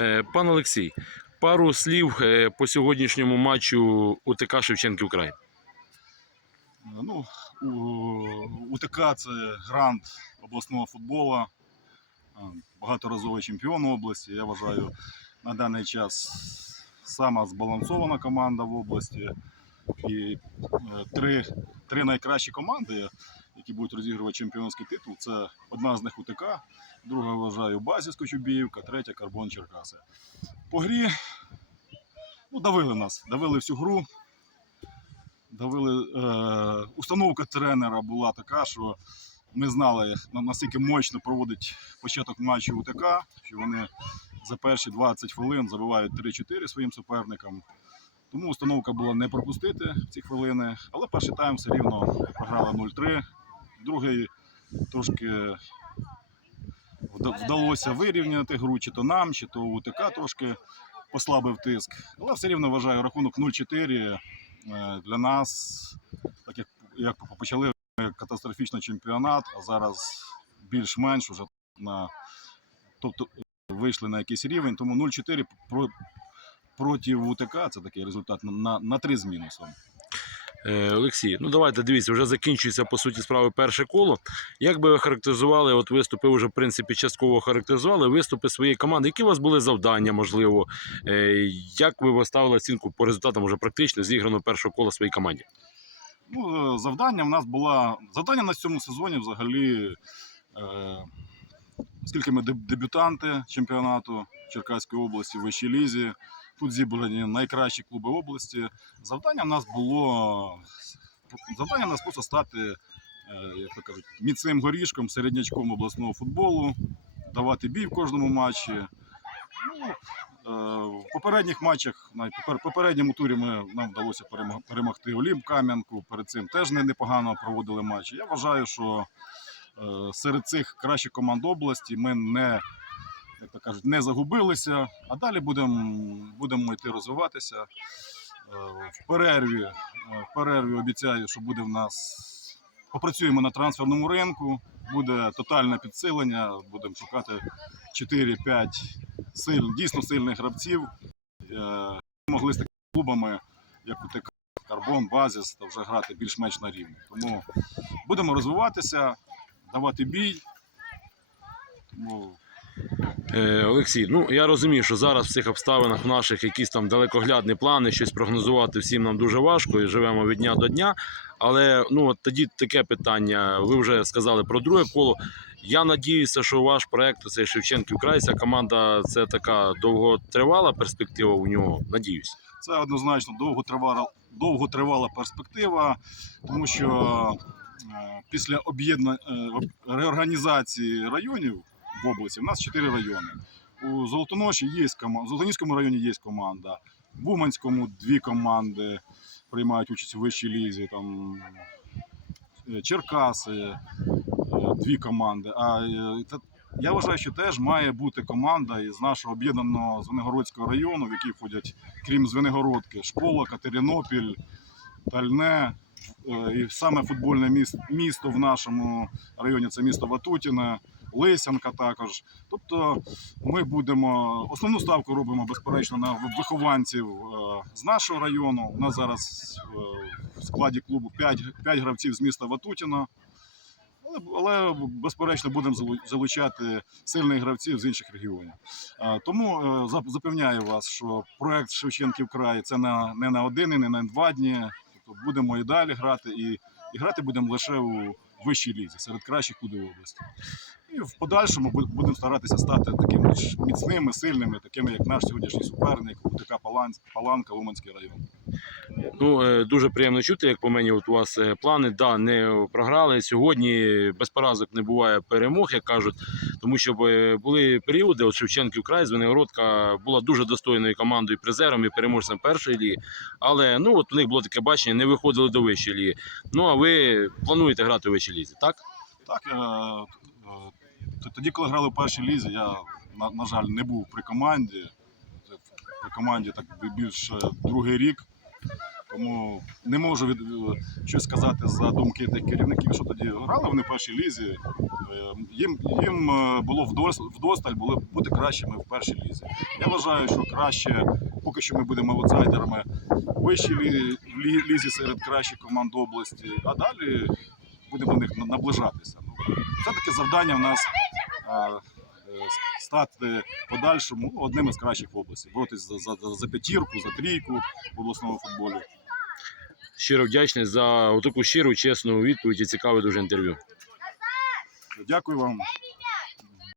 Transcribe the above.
Е, Пан Олексій, пару слів е, по сьогоднішньому матчу УТК Шевченків край. Ну, УТК це грант обласного футболу, а, багаторазовий чемпіон області. Я вважаю, на даний час сама збалансована команда в області. І е, три, три найкращі команди, які будуть розігрувати чемпіонський титул, це одна з них УТК, друга вважаю Базіс Кочубіївка, третя Карбон Черкаси. По грі ну, давили нас, давили всю гру. Давили, е, установка тренера була така, що ми знали, наскільки мощно проводить початок матчу УТК, що вони за перші 20 хвилин забивають 3-4 своїм суперникам. Тому установка була не пропустити ці хвилини, але перший тайм все рівно програла 0-3. Другий трошки вдалося вирівняти гру, чи то нам, чи то УТК трошки послабив тиск. Але все рівно вважаю рахунок 0-4 е, для нас, так як, як почали катастрофічно чемпіонат, а зараз більш-менш вже на тобто вийшли на якийсь рівень. Тому 0-4 про, проти УТК це такий результат на, на, на 3 з мінусом. Е, Олексій, ну давайте дивіться, вже закінчується по суті справи перше коло. Як би ви характеризували от виступи, вже в принципі частково характеризували виступи своєї команди? Які у вас були завдання, можливо? Е, Як ви поставили оцінку по результатам вже практично зіграного першого кола своїй команді? Ну, е, завдання в нас була. Завдання на цьому сезоні взагалі. Е, оскільки ми дебютанти чемпіонату Черкаської області в вищій лізі, тут зібрані найкращі клуби області. Завдання в нас було. Завдання в нас просто стати, е, як то кажуть, міцним горішком, середнячком обласного футболу, давати бій в кожному матчі. Ну, е, в попередніх матчах, попер- попередньому турі ми, нам вдалося перемогти Олімп Кам'янку. Перед цим теж не непогано проводили матчі. Я вважаю, що е, серед цих кращих команд області ми не, як то кажуть, не загубилися, а далі будемо будемо йти розвиватися. Е, в перерві, е, в перерві обіцяю, що буде в нас. Попрацюємо на трансферному ринку, буде тотальне підсилення, будемо шукати 4-5 силь, дійсно сильних гравців. Е, могли з такими клубами, як УТК, Карбон, Базіс, та вже грати більш-менш на рівні. Тому будемо розвиватися, давати бій. Тому Е, Олексій, ну я розумію, що зараз в цих обставинах наших якісь там далекоглядні плани, щось прогнозувати всім нам дуже важко і живемо від дня до дня. Але ну от тоді таке питання. Ви вже сказали про друге коло. Я надіюся, що ваш проект цей Шевченків край, ця команда це така довготривала перспектива у нього. Надіюсь. це однозначно довготривала, довготривала перспектива, тому що е, після об'єднання реорганізації районів в області в нас чотири райони. У Золотоноші є команда, Золотоніському районі є команда, в Уманському дві команди приймають участь у вищій лізі. Там е, Черкаси, е, дві команди. А е, я вважаю, що теж має бути команда із нашого об'єднаного Звенигородського району, в який входять, крім Звенигородки, школа, Катеринопіль, Тальне. І саме футбольне місто в нашому районі це місто Ватутіне, Лисянка також. Тобто ми будемо основну ставку робимо безперечно на вихованців е, з нашого району. У нас зараз е, в складі клубу 5, 5 гравців з міста Ватутіна. Але, але безперечно будемо залучати сильних гравців з інших регіонів. Е, Тому запевняю вас, що проект Шевченків край це не на один і не на два дні. Тобто будемо і далі грати, і, і грати будемо лише у вищій лізі серед кращих клубів області. І в подальшому будемо старатися стати такими ж міцними, сильними, такими як наш сьогоднішній суперник, УТК Палан- Паланка, Уманський район. Ну е, дуже приємно чути, як по мені, от у вас е, плани. Да, не програли сьогодні. Без поразок не буває перемог, як кажуть. Тому що е, були періоди, от Шевченків край, Звенигородка була дуже достойною командою, призером і переможцем першої ліги. Але ну от у них було таке бачення, не виходили до вищої ліги. Ну а ви плануєте грати у вищій лізі, так? Так, тоді, коли грали в першій лізі, я, на, на жаль, не був при команді. При команді так би більше другий рік. Тому не можу від, е, щось сказати за думки тих керівників, що тоді грали вони в першій лізі. Е, Їм, їм е, було вдос- вдосталь було бути кращими в першій лізі. Я вважаю, що краще, поки що ми будемо аутсайдерами в вищій лі- лізі серед кращих команд області, а далі будемо до них наближатися. Все-таки завдання в нас е, стати подальшому одним із кращих в області, боротися за, за, за п'ятірку, за трійку в обласному футболі. Щиро вдячний за таку щиру, чесну відповідь і цікаве дуже інтерв'ю. Дякую вам.